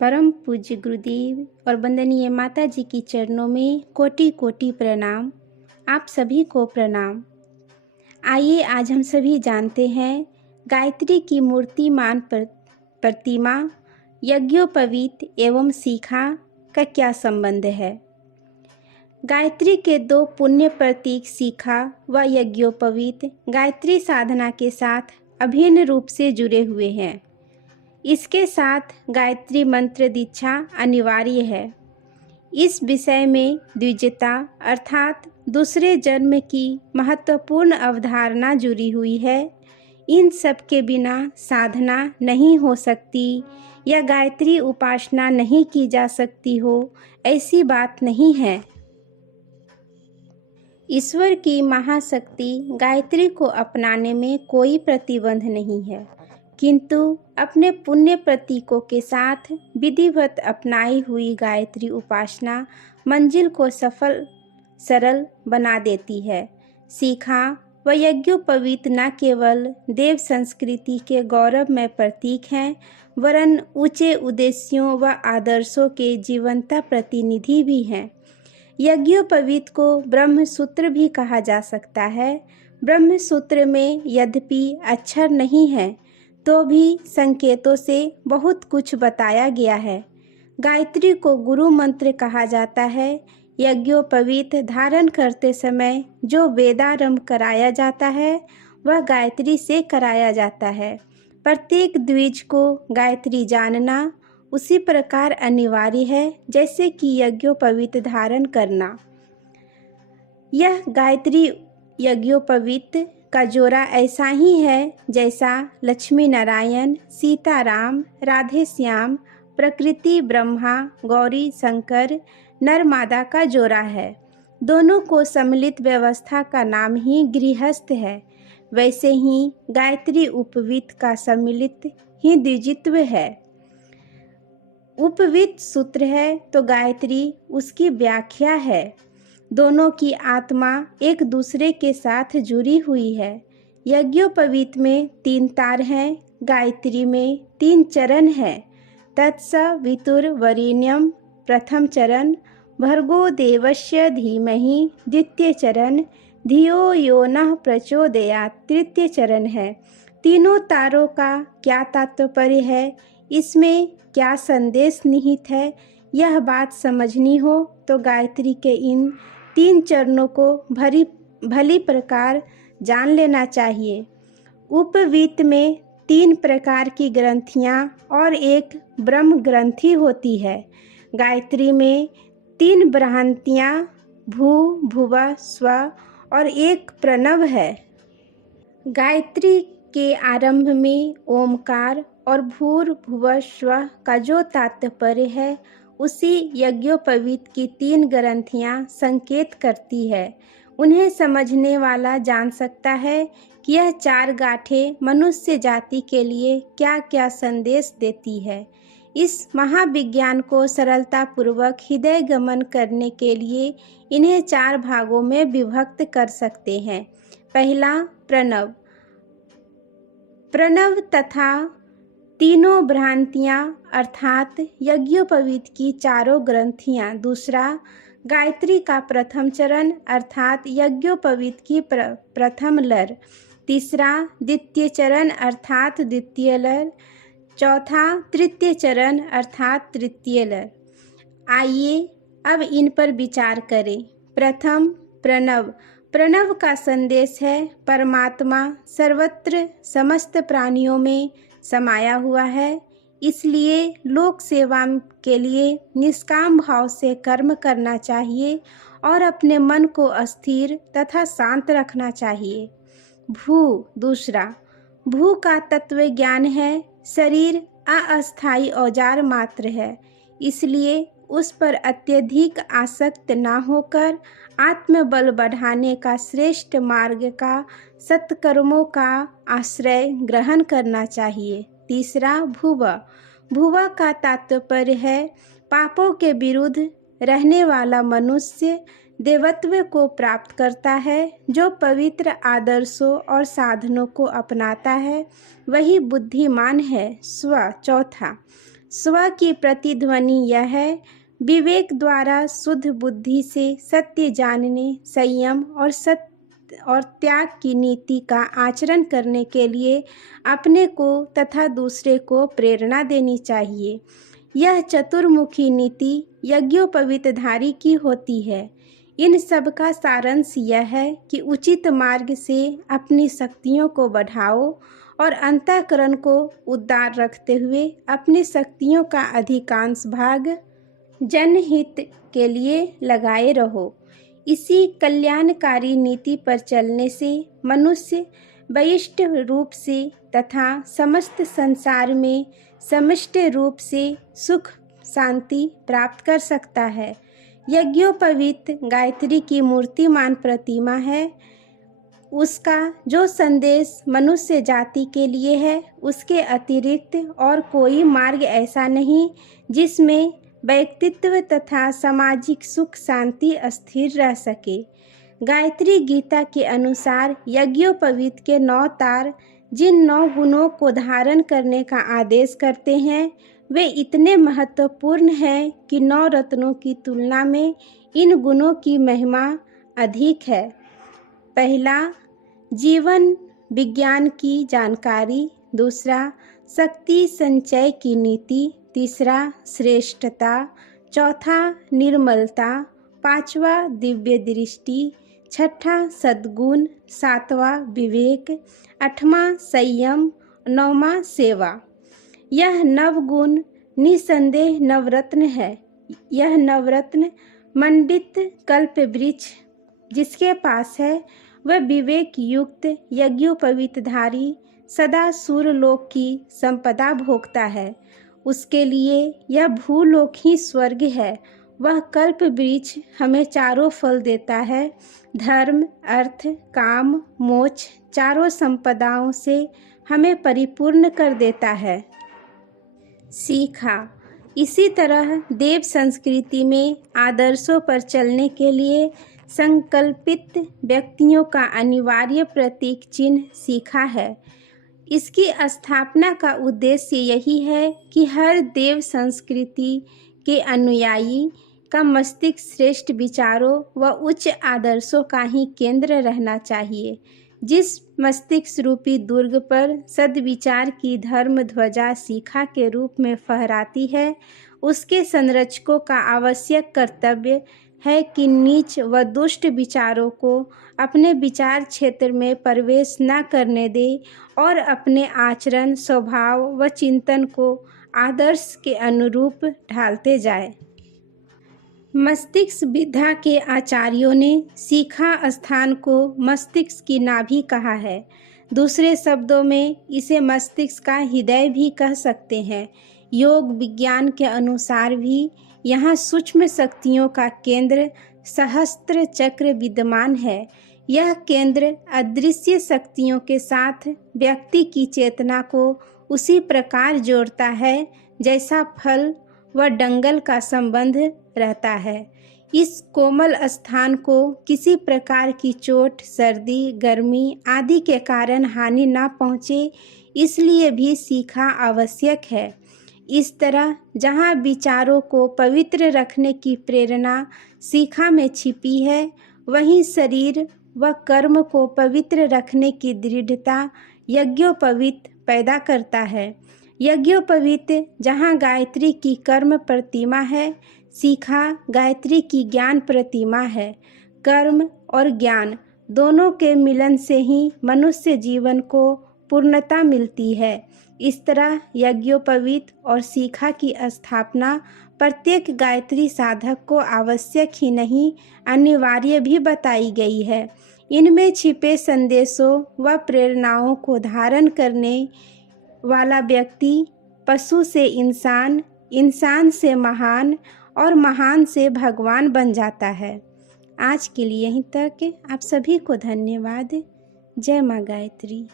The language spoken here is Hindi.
परम पूज्य गुरुदेव और वंदनीय माता जी की चरणों में कोटि कोटि प्रणाम। आप सभी को प्रणाम। आइए आज हम सभी जानते हैं गायत्री की मूर्तिमान प्रतिमा यज्ञोपवीत एवं शिखा का क्या संबंध है। गायत्री के दो पुण्य प्रतीक शिखा व यज्ञोपवीत गायत्री साधना के साथ अभिन्न रूप से जुड़े हुए हैं। इसके साथ गायत्री मंत्र दीक्षा अनिवार्य है। इस विषय में द्विजता अर्थात दूसरे जन्म की महत्वपूर्ण अवधारणा जुड़ी हुई है। इन सब के बिना साधना नहीं हो सकती या गायत्री उपासना नहीं की जा सकती हो, ऐसी बात नहीं है। ईश्वर की महाशक्ति गायत्री को अपनाने में कोई प्रतिबंध नहीं है, किंतु अपने पुण्य प्रतीकों के साथ विधिवत अपनाई हुई गायत्री उपासना मंजिल को सरल बना देती है। शिखा व यज्ञोपवीत न केवल देव संस्कृति के गौरवमय प्रतीक हैं, वरन ऊंचे उद्देश्यों व आदर्शों के जीवंत प्रतिनिधि भी हैं। यज्ञोपवीत को ब्रह्म सूत्र भी कहा जा सकता है। ब्रह्म सूत्र में यद्यपि अक्षर नहीं है, तो भी संकेतों से बहुत कुछ बताया गया है। गायत्री को गुरु मंत्र कहा जाता है। यज्ञोपवीत धारण करते समय जो वेदारंभ कराया जाता है, वह गायत्री से कराया जाता है। प्रत्येक द्विज को गायत्री जानना उसी प्रकार अनिवार्य है जैसे कि यज्ञोपवीत धारण करना। यह गायत्री यज्ञोपवीत का जोड़ा ऐसा ही है जैसा लक्ष्मी नारायण, सीताराम, राधे श्याम, प्रकृति ब्रह्मा, गौरी शंकर, नरमादा का जोड़ा है। दोनों को सम्मिलित व्यवस्था का नाम ही गृहस्थ है। वैसे ही गायत्री उपवीत का सम्मिलित ही द्विजित्व है। उपवीत सूत्र है तो गायत्री उसकी व्याख्या है। दोनों की आत्मा एक दूसरे के साथ जुड़ी हुई है। यज्ञोपवीत में 3 तार हैं, गायत्री में 3 चरण हैं। तत्सवितुर वरेण्यम प्रथम चरण, भर्गो देवस्य धीमहि द्वितीय चरण, धियो यो नः प्रचोदयात् तृतीय चरण है। तीनों तारों का क्या तात्पर्य है, इसमें क्या संदेश निहित है, यह बात समझनी हो तो गायत्री के इन 3 चरणों को भली प्रकार जान लेना चाहिए। उपवीत में 3 प्रकार की ग्रंथियाँ और एक ब्रह्म ग्रंथि होती है। गायत्री में 3 भ्रांतियाँ भू, भुव, स्व और एक प्रणव है। गायत्री के आरंभ में ओमकार और भूर्भुवः स्वः का जो तात्पर्य है, उसी यज्ञोपवीत की 3 ग्रंथियाँ संकेत करती है। उन्हें समझने वाला जान सकता है कि यह 4 गांठें मनुष्य जाति के लिए क्या क्या संदेश देती है। इस महाविज्ञान को सरलतापूर्वक हृदय गमन करने के लिए इन्हें 4 भागों में विभक्त कर सकते हैं। पहला प्रणव। प्रणव तथा तीनों भ्रांतियाँ अर्थात यज्ञोपवीत की 4 ग्रंथियाँ। दूसरा गायत्री का प्रथम चरण अर्थात यज्ञोपवीत की प्रथम लर। तीसरा द्वितीय चरण अर्थात द्वितीय लर। चौथा तृतीय चरण अर्थात तृतीय लर। आइए अब इन पर विचार करें। प्रथम प्रणव। प्रणव का संदेश है परमात्मा सर्वत्र समस्त प्राणियों में समाया हुआ है, इसलिए लोक सेवा के लिए निष्काम भाव से कर्म करना चाहिए और अपने मन को अस्थिर तथा शांत रखना चाहिए। भू। दूसरा भू का तत्व ज्ञान है। शरीर अस्थायी औजार मात्र है, इसलिए उस पर अत्यधिक आसक्त न होकर आत्मबल बढ़ाने का श्रेष्ठ मार्ग का सत्कर्मों का आश्रय ग्रहण करना चाहिए। तीसरा भुव। भुव का तात्पर्य है पापों के विरुद्ध रहने वाला मनुष्य देवत्व को प्राप्त करता है। जो पवित्र आदर्शों और साधनों को अपनाता है वही बुद्धिमान है। स्व। चौथा स्व की प्रतिध्वनि यह है, विवेक द्वारा शुद्ध बुद्धि से सत्य जानने, संयम और त्याग की नीति का आचरण करने के लिए अपने को तथा दूसरे को प्रेरणा देनी चाहिए। यह चतुर्मुखी नीति यज्ञोपवीतधारी की होती है। इन सब का सारांश यह है कि उचित मार्ग से अपनी शक्तियों को बढ़ाओ और अंतःकरण को उदार रखते हुए अपनी शक्तियों का अधिकांश भाग जनहित के लिए लगाए रहो। इसी कल्याणकारी नीति पर चलने से मनुष्य वैशिष्ट रूप से तथा समस्त संसार में समष्टि रूप से सुख शांति प्राप्त कर सकता है। यज्ञोपवीत गायत्री की मूर्तिमान प्रतिमा है। उसका जो संदेश मनुष्य जाति के लिए है, उसके अतिरिक्त और कोई मार्ग ऐसा नहीं जिसमें व्यक्तित्व तथा सामाजिक सुख शांति स्थिर रह सके। गायत्री गीता के अनुसार यज्ञोपवीत के 9 तार जिन 9 गुणों को धारण करने का आदेश करते हैं, वे इतने महत्वपूर्ण हैं कि 9 रत्नों की तुलना में इन गुणों की महिमा अधिक है। पहला, जीवन विज्ञान की जानकारी। दूसरा, शक्ति संचय की नीति। तीसरा, श्रेष्ठता। चौथा, निर्मलता। पांचवा, दिव्य दृष्टि। छठा, सद्गुण। सातवां, विवेक। आठवां, संयम। नौवां, सेवा। यह नवगुण निसंदेह नवरत्न है। यह नवरत्न मंडित कल्प वृक्ष जिसके पास है, वह विवेक युक्त यज्ञोपवीतधारी सदा सूर्यलोक की संपदा भोगता है। उसके लिए यह भूलोक ही स्वर्ग है। वह कल्प वृक्ष हमें चारों फल देता है। धर्म, अर्थ, काम, मोक्ष चारों संपदाओं से हमें परिपूर्ण कर देता है। सीखा। इसी तरह देव संस्कृति में आदर्शों पर चलने के लिए संकल्पित व्यक्तियों का अनिवार्य प्रतीक चिन्ह सीखा है। इसकी स्थापना का उद्देश्य यही है कि हर देव संस्कृति के अनुयायी का मस्तिष्क श्रेष्ठ विचारों व उच्च आदर्शों का ही केंद्र रहना चाहिए। जिस मस्तिष्क रूपी दुर्ग पर सद्विचार की धर्म ध्वजा शिखा के रूप में फहराती है, उसके संरक्षकों का आवश्यक कर्तव्य है कि नीच व दुष्ट विचारों को अपने विचार क्षेत्र में प्रवेश न करने दे और अपने आचरण, स्वभाव व चिंतन को आदर्श के अनुरूप ढालते जाए। मस्तिष्क विद्या के आचार्यों ने शिखा स्थान को मस्तिष्क की नाभि कहा है। दूसरे शब्दों में इसे मस्तिष्क का हृदय भी कह सकते हैं। योग विज्ञान के अनुसार भी यहाँ सूक्ष्म शक्तियों का केंद्र सहस्त्र चक्र विद्यमान है। यह केंद्र अदृश्य शक्तियों के साथ व्यक्ति की चेतना को उसी प्रकार जोड़ता है जैसा फल व डंगल का संबंध रहता है। इस कोमल स्थान को किसी प्रकार की चोट, सर्दी, गर्मी आदि के कारण हानि न पहुँचे, इसलिए भी शिखा आवश्यक है। इस तरह जहाँ विचारों को पवित्र रखने की प्रेरणा शिखा में छिपी है, वहीं शरीर व कर्म को पवित्र रखने की दृढ़ता यज्ञोपवीत पैदा करता है। यज्ञोपवीत जहाँ गायत्री की कर्म प्रतिमा है, शिखा गायत्री की ज्ञान प्रतिमा है। कर्म और ज्ञान दोनों के मिलन से ही मनुष्य जीवन को पूर्णता मिलती है। इस तरह यज्ञोपवीत और शिखा की स्थापना प्रत्येक गायत्री साधक को आवश्यक ही नहीं, अनिवार्य भी बताई गई है। इनमें छिपे संदेशों व प्रेरणाओं को धारण करने वाला व्यक्ति पशु से इंसान, इंसान से महान और महान से भगवान बन जाता है। आज के लिए यहीं तक। आप सभी को धन्यवाद। जय माँ गायत्री।